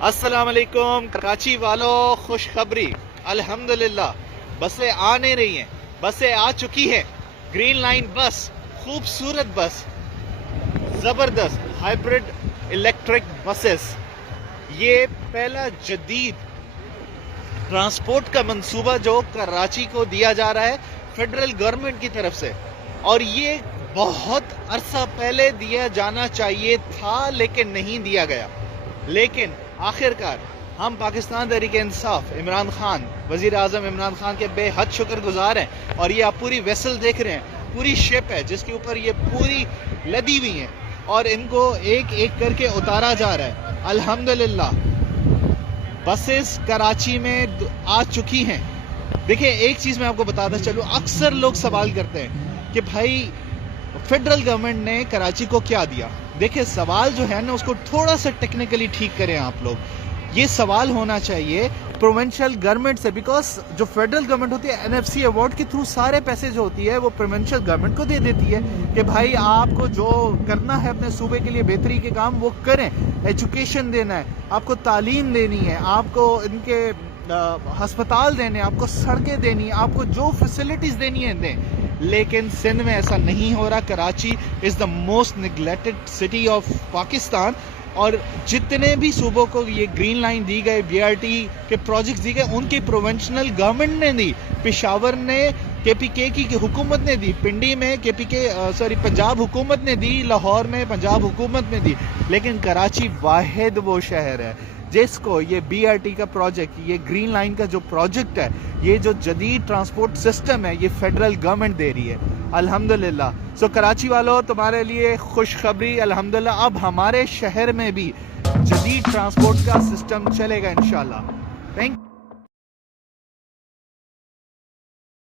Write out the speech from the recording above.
السلام علیکم کراچی والوں، خوشخبری الحمدللہ بسیں آ نہیں رہی ہیں، بسیں آ چکی ہیں۔ گرین لائن بس، خوبصورت بس، زبردست ہائیبرڈ الیکٹرک بسز، یہ پہلا جدید ٹرانسپورٹ کا منصوبہ جو کراچی کو دیا جا رہا ہے فیڈرل گورنمنٹ کی طرف سے، اور یہ بہت عرصہ پہلے دیا جانا چاہیے تھا لیکن نہیں دیا گیا۔ لیکن آخرکار ہم پاکستان تحریک انصاف عمران خان، وزیر اعظم عمران خان کے بے حد شکر گزار ہیں، اور یہ آپ پوری ویسل دیکھ رہے ہیں، پوری شپ ہے جس کے اوپر یہ پوری لدی ہوئی ہیں اور ان کو ایک ایک کر کے اتارا جا رہا ہے۔ الحمدللہ بسز کراچی میں آ چکی ہیں۔ دیکھیں ایک چیز میں آپ کو بتاتا چلوں، اکثر لوگ سوال کرتے ہیں کہ بھائی فیڈرل گورنمنٹ نے کراچی کو کیا دیا۔ دیکھیں سوال جو ہے نا اس کو تھوڑا سا ٹیکنیکلی ٹھیک کریں آپ لوگ۔ یہ سوال ہونا چاہیے پروونشل گورنمنٹ سے، بیکاز جو فیڈرل گورنمنٹ ہوتی ہے NFC ایوارڈ کے تھرو سارے پیسے جو ہوتی ہے وہ پروونشل گورنمنٹ کو دے دیتی ہے کہ بھائی آپ کو جو کرنا ہے اپنے صوبے کے لیے بہتری کے کام وہ کریں۔ ایجوکیشن دینا ہے آپ کو، تعلیم دینی ہے آپ کو، ان کے ہسپتال دینے، آپ کو سڑکیں دینی ہیں، آپ کو جو فیسلٹیز دینی ہیں دیں۔ لیکن سندھ میں ایسا نہیں ہو رہا۔ Karachi is the most neglected city of Pakistan, اور جتنے بھی صوبوں کو یہ گرین لائن دی گئے، BRT کے پروجیکٹس دی گئے، ان کی پروونشنل گورنمنٹ نے دی۔ پشاور نے KPK کی حکومت نے دی، پنڈی میں پنجاب حکومت نے دی، لاہور میں پنجاب حکومت نے دی، لیکن کراچی واحد وہ شہر ہے جس کو یہ BRT کا پروجیکٹ، یہ گرین لائن کا جو پروجیکٹ ہے، یہ جو جدید ٹرانسپورٹ سسٹم ہے، یہ فیڈرل گورنمنٹ دے رہی ہے۔ الحمدللہ کراچی والوں تمہارے لیے خوشخبری، الحمدللہ اب ہمارے شہر میں بھی جدید ٹرانسپورٹ کا سسٹم چلے گا انشاءاللہ۔ تھینک